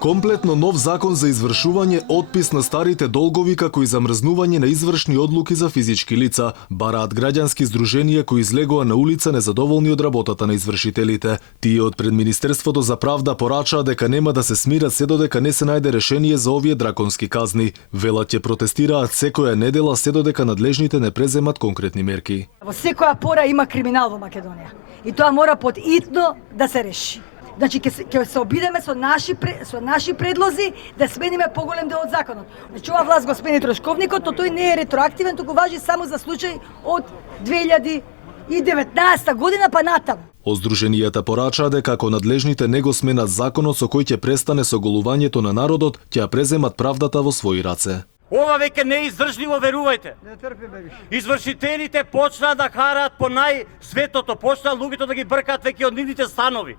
Комплетно нов закон за извршување отпис на старите долгови како и замрзнување на извршни одлуки за физички лица, бараат граѓански здруженија кои излегоа на улица незадоволни од работата на извршителите. Тие од пред Министерството за правда порачаа дека нема да се смират се додека не се најде решение за овие драконски казни. Велат ќе протестираат секоја недела се додека надлежните не преземат конкретни мерки. Во секоја пора има криминал во Македонија и тоа мора подитно да се реши. Значи, ќе се обидеме со наши предлози да смениме поголем дел од законот. Значи, ова власт го смени трошковникот, но тој не е ретроактивен, туку важи само за случај од 2019 година па натаму. Оздруженијата порачаа дека ако надлежните не го сменат законот со кој ќе престане соголувањето на народот, ќе ја преземат правдата во своји раце. Ова веќе не е издржливо, верувајте. Не трпиме више. Извршителите почнаа да хараат по најсветото, почнаа луѓето да ги бркаат веќе од нивните станови.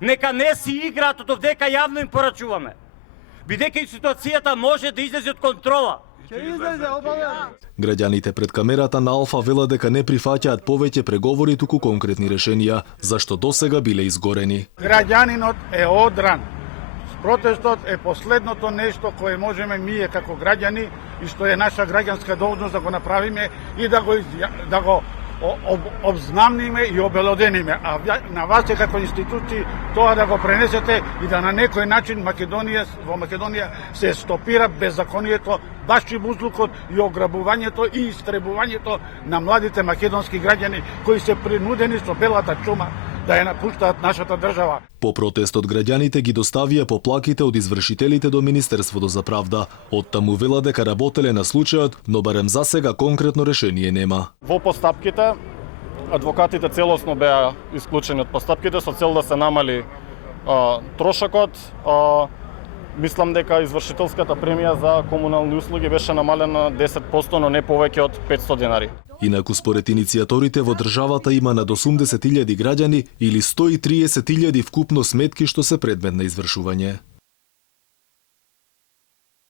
Нека не си играат од овдека јавно им порачуваме. Бидејќи и ситуацијата може да излезе од контрола. Ќе излезе обавено. Граѓаните пред камерата на Алфа велат дека не прифаќаат повеќе преговори, туку конкретни решенија, зашто досега биле изгорени. Граѓанинот е одран. Протестот е последното нешто кое можеме ние како граѓани и што е наша граѓанска должност да го направиме и да го обзнамниме и обелодениме. А на вас е како институции тоа да го пренесете и да на некој начин во Македонија се стопира беззаконието, башчибузлукот и ограбувањето и истребувањето на младите македонски граѓани кои се принудени со белата чума да ја напуштаат нашата држава. По протестот граѓаните ги доставија поплаките од извршителите до Министерството за правда. Оттаму вела дека работеле на случајот, но барем за сега конкретно решение нема. Во постапките адвокатите целосно беа исклучени од постапките со цел да се намали трошокот. Мислам дека извршителската премија за комунални услуги беше намалена 10%, но не повеќе од 500 денари. Инаку според иницијаторите во државата има над 80.000 граѓани или 130.000 вкупно сметки што се предмет на извршување.